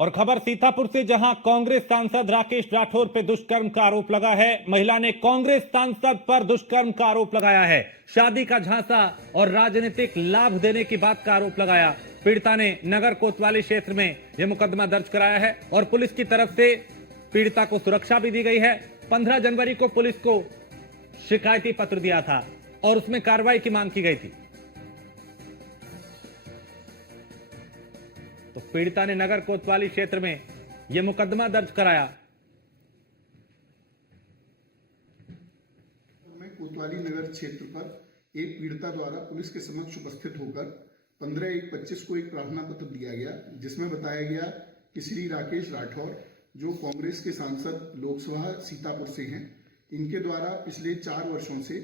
और खबर सीतापुर से, जहां कांग्रेस सांसद राकेश राठौर पे दुष्कर्म का आरोप लगा है। महिला ने कांग्रेस सांसद पर दुष्कर्म का आरोप लगाया है। शादी का झांसा और राजनीतिक लाभ देने की बात का आरोप लगाया। पीड़िता ने नगर कोतवाली क्षेत्र में यह मुकदमा दर्ज कराया है और पुलिस की तरफ से पीड़िता को सुरक्षा भी दी गई है। 15 जनवरी को पुलिस को शिकायती पत्र दिया था और उसमें कार्रवाई की मांग की गई थी। तो पीड़िता ने नगर कोतवाली क्षेत्र में यह मुकदमा दर्ज कराया। कोतवाली नगर क्षेत्र पर एक पीड़िता द्वारा पुलिस के समक्ष उपस्थित होकर 15/1/25 को एक प्रार्थना पत्र दिया गया, जिसमें बताया गया कि श्री राकेश राठौर, जो कांग्रेस के सांसद लोकसभा सीतापुर से हैं, इनके द्वारा पिछले 4 वर्षों से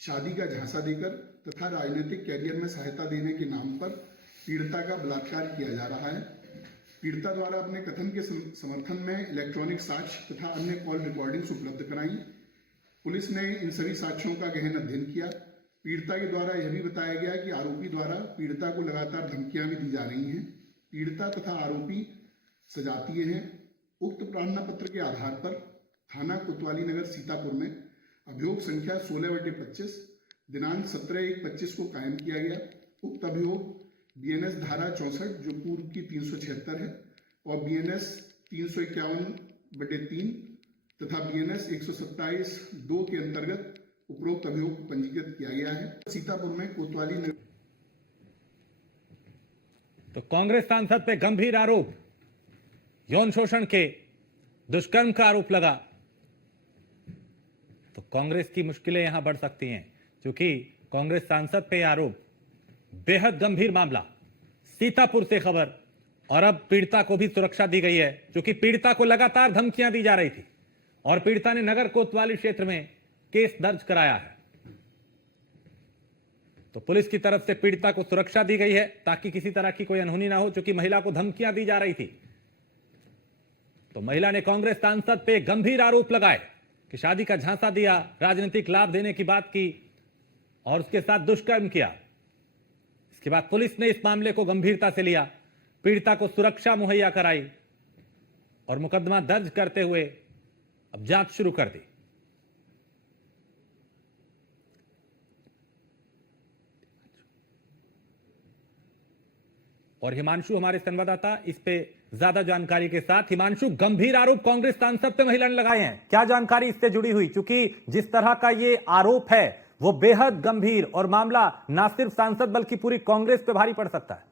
शादी का झांसा देकर तथा राजनीतिक कैरियर में सहायता देने के नाम पर पीड़िता का बलात्कार किया जा रहा है। पीड़िता द्वारा अपने कथन के समर्थन में इलेक्ट्रॉनिक साक्ष्य तथा अन्य कॉल रिकॉर्डिंग्स उपलब्ध कराई। पुलिस ने इन सभी साक्ष्यों का गहन अध्ययन किया। पीड़िता के द्वारा यह भी बताया गया कि आरोपी द्वारा पीड़िता को लगातार धमकियां भी दी जा रही हैं। पीड़िता तथा आरोपी सजातीय हैं। उक्त प्रार्थना पत्र के आधार पर थाना कोतवाली नगर सीतापुर में अभियोग संख्या 16/25 दिनांक 17/1/25 को कायम किया गया। उक्त अभियोग बीएनएस धारा 64 जो पूर्व की 376 है और बीएनएस 351/3 तथा बीएनएस 127(2) के अंतर्गत उपरोक्त अभियोग पंजीकृत किया गया है। सीतापुर में कोतवाली नगर। तो कांग्रेस सांसद पे गंभीर आरोप, यौन शोषण के, दुष्कर्म का आरोप लगा। तो कांग्रेस की मुश्किलें यहां बढ़ सकती हैं, क्योंकि कांग्रेस सांसद पे आरोप, बेहद गंभीर मामला। सीतापुर से खबर, और अब पीड़िता को भी सुरक्षा दी गई है, क्योंकि पीड़िता को लगातार धमकियां दी जा रही थी और पीड़िता ने नगर कोतवाली क्षेत्र में केस दर्ज कराया है। तो पुलिस की तरफ से पीड़िता को सुरक्षा दी गई है ताकि किसी तरह की कोई अनहोनी ना हो, क्योंकि महिला को धमकियां दी जा रही थी। तो महिला ने कांग्रेस सांसद पे गंभीर आरोप लगाए कि शादी का झांसा दिया, राजनीतिक लाभ देने की बात की और उसके साथ दुष्कर्म किया। इसके बाद पुलिस ने इस मामले को गंभीरता से लिया, पीड़िता को सुरक्षा मुहैया कराई और मुकदमा दर्ज करते हुए अब जांच शुरू कर दी। और हिमांशु हमारे संवाददाता इस पे ज्यादा जानकारी के साथ। हिमांशु, गंभीर आरोप कांग्रेस सांसद पे महिला ने लगाए हैं, क्या जानकारी इससे जुड़ी हुई, क्योंकि जिस तरह का ये आरोप है वो बेहद गंभीर और मामला ना सिर्फ सांसद बल्कि पूरी कांग्रेस पे भारी पड़ सकता है।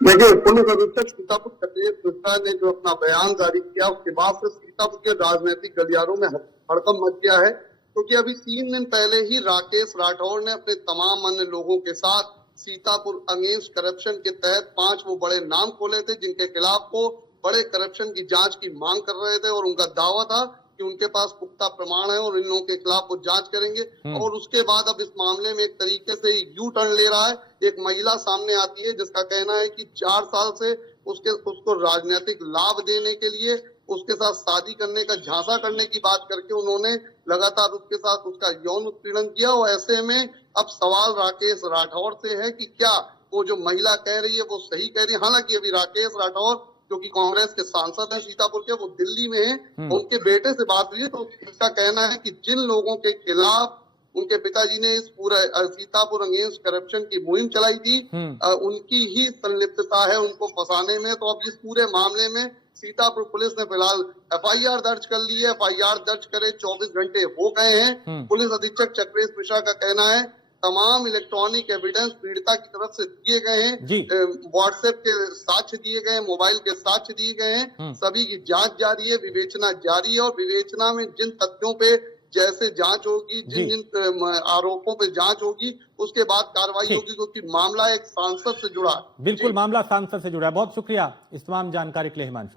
देखिए, पुलिस अधीक्षक सीतापुर कटेश मिश्रा ने जो अपना बयान जारी किया, उसके बाद से सीतापुर के राजनीतिक गलियारों में हड़कंप मच गया है, क्योंकि अभी 3 दिन पहले ही राकेश राठौर ने अपने तमाम अन्य लोगों के साथ सीतापुर अगेंस्ट करप्शन के तहत 5 वो बड़े नाम खोले थे, जिनके खिलाफ वो बड़े करप्शन की जांच की मांग कर रहे थे और उनका दावा था कि उनके पास पुख्ता प्रमाण है और इन लोगों के खिलाफ वो जांच करेंगे। और उसके बाद अब इस मामले में एक तरीके से यू टर्न ले रहा है। एक महिला सामने आती है जिसका कहना है कि 4 साल से उसको राजनीतिक लाभ देने के लिए उसके साथ शादी करने का झांसा करने की बात करके उन्होंने लगातार उसके साथ उसका यौन उत्पीड़न किया। और ऐसे में अब सवाल राकेश राठौर से है कि क्या वो जो महिला कह रही है वो सही कह रही है। हालांकि अभी राकेश राठौर जो कि कांग्रेस के सांसद हैं सीतापुर के, वो दिल्ली में हैं, उनके बेटे से बात हुई है तो इसका कहना है कि जिन लोगों के खिलाफ उनके पिताजी ने इस पूरा सीतापुर अगेंस्ट करप्शन की मुहिम चलाई थी, उनकी ही संलिप्तता है उनको फंसाने में। तो अब इस पूरे मामले में सीतापुर पुलिस ने फिलहाल एफआईआर दर्ज कर ली है। एफआईआर दर्ज करे 24 घंटे हो गए हैं। पुलिस अधीक्षक चक्रेश मिश्रा का कहना है तमाम इलेक्ट्रॉनिक एविडेंस पीड़िता की तरफ से दिए गए हैं, व्हाट्सएप के साक्ष्य दिए गए हैं, मोबाइल के साक्ष्य दिए गए हैं, सभी की जांच जारी है, विवेचना जारी है। और विवेचना में जिन तथ्यों पे जैसे जांच होगी, जिन जिन आरोपों पे जांच होगी, उसके बाद कार्रवाई होगी, क्योंकि मामला एक सांसद से जुड़ा है। बिल्कुल, मामला सांसद से जुड़ा है। बहुत शुक्रिया इस तमाम जानकारी के लिए हिमांशु।